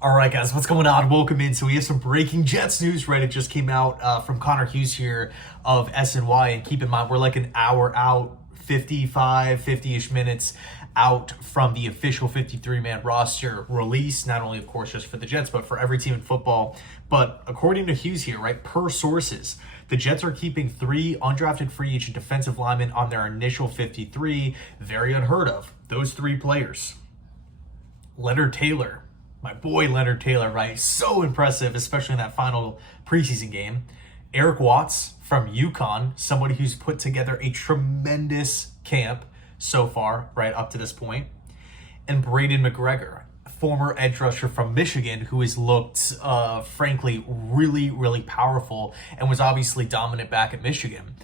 All right, guys, what's going on? Welcome in. So we have some breaking Jets news, right? It just came out from Connor Hughes here of SNY. And keep in mind, we're like an hour out, 50-ish minutes out from the official 53-man roster release, not only, of course, just for the Jets, but for every team in football. But according to Hughes here, right, per sources, the Jets are keeping 3 undrafted free agent defensive linemen on their initial 53. Very unheard of. Those 3 players. Leonard Taylor. My boy Leonard Taylor, right? So impressive, especially in that final preseason game. Eric Watts from UConn, somebody who's put together a tremendous camp so far, right, up to this point. And Braiden McGregor, former edge rusher from Michigan, who has looked, frankly, really powerful and was obviously dominant back at Michigan.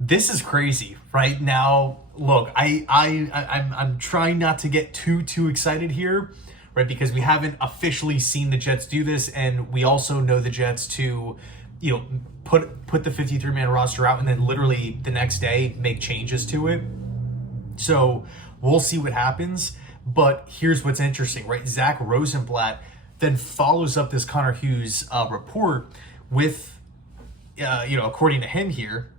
This is crazy, right? Now, look, I'm trying not to get too excited here, right? Because we haven't officially seen the Jets do this, and we also know the Jets to, put the 53-man roster out and then literally the next day make changes to it. So we'll see what happens. But here's what's interesting, right? Zach Rosenblatt then follows up this Connor Hughes report with, according to him here,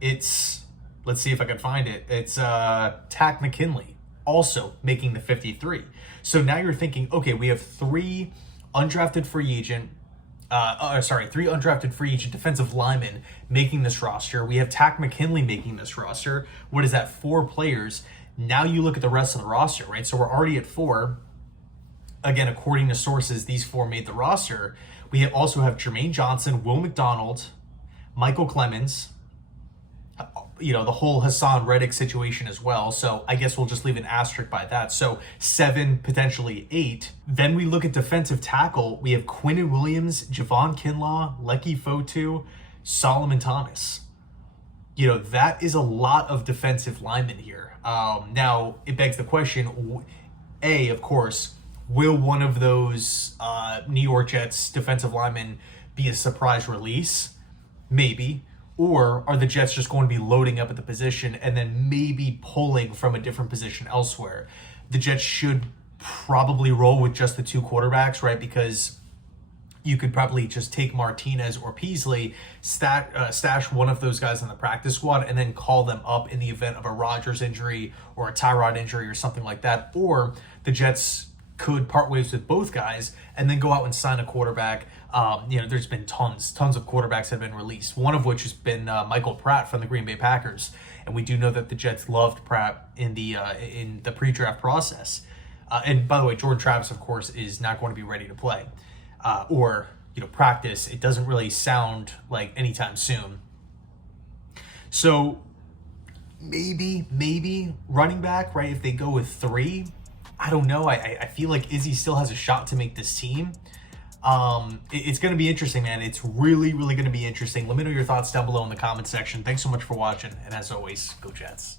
it's, let's see if I can find it. It's Takk McKinley also making the 53. So now you're thinking, okay, we have 3 undrafted free agent, 3 undrafted free agent defensive linemen making this roster. We have Takk McKinley making this roster. What is that? 4 players. Now you look at the rest of the roster, right? So we're already at 4. Again, according to sources, these 4 made the roster. We also have Jermaine Johnson, Will McDonald, Michael Clemens, the whole Hassan Reddick situation as well. So I guess we'll just leave an asterisk by that. So 7, potentially 8. Then we look at defensive tackle. We have Quinnen Williams, Javon Kinlaw, Leki Fotu, Solomon Thomas. That is a lot of defensive linemen here. Now, it begs the question, of course, will one of those New York Jets defensive linemen be a surprise release? Maybe. Or are the Jets just going to be loading up at the position and then maybe pulling from a different position elsewhere? The Jets should probably roll with just the 2 quarterbacks, right? Because you could probably just take Martinez or Peasley, stash one of those guys on the practice squad, and then call them up in the event of a Rodgers injury or a Tyrod injury or something like that. Or the Jets could part ways with both guys and then go out and sign a quarterback. There's been tons of quarterbacks that have been released, one of which has been Michael Pratt from the Green Bay Packers. And we do know that the Jets loved Pratt in the pre-draft process. And by the way, Jordan Travis, of course, is not going to be ready to play or practice. It doesn't really sound like anytime soon. So maybe running back, right? If they go with 3, I don't know. I feel like Izzy still has a shot to make this team. It's going to be interesting, man. It's really going to be interesting. Let me know your thoughts down below in the comment section. Thanks so much for watching. And as always, go Jets.